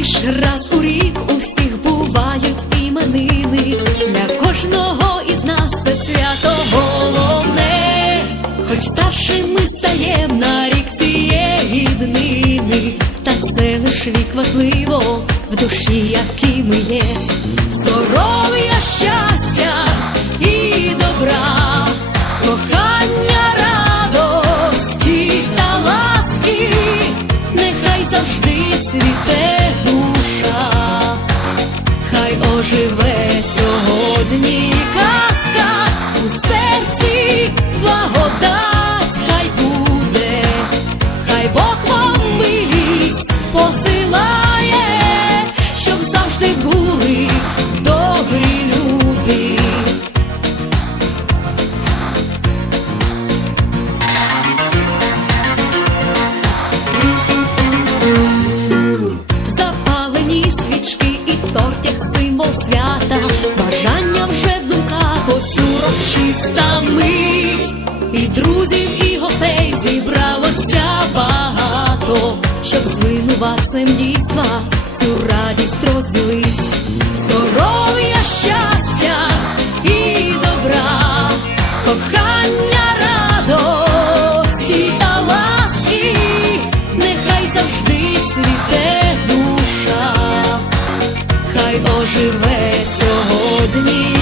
лиш раз у рік у всіх бувають іменини. Для кожного із нас це свято головне, хоч старшим ми стаєм на рік цієї днини, та це лиш вік важливо в душі, як хай оживе сьогодні казка у серці благодать, хай буде, хай Бог вам милість посилає, щоб завжди були добрі люди. Запалені символ свята, бажання вже в думках, ось урочиста мить, і друзів, і гостей зібралося багато, щоб звинуватцем дійства цю радість розділить. Здоров'я, оживе сьогодні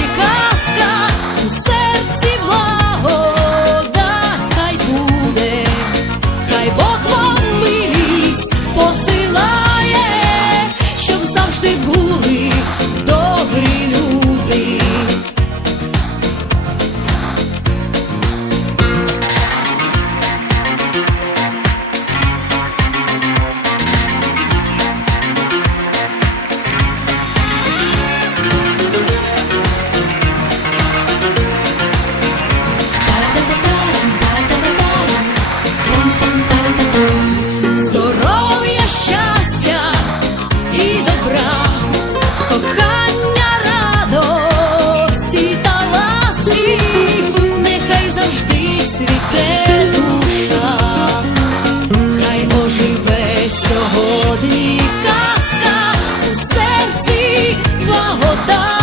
оживе казка у серці благодать,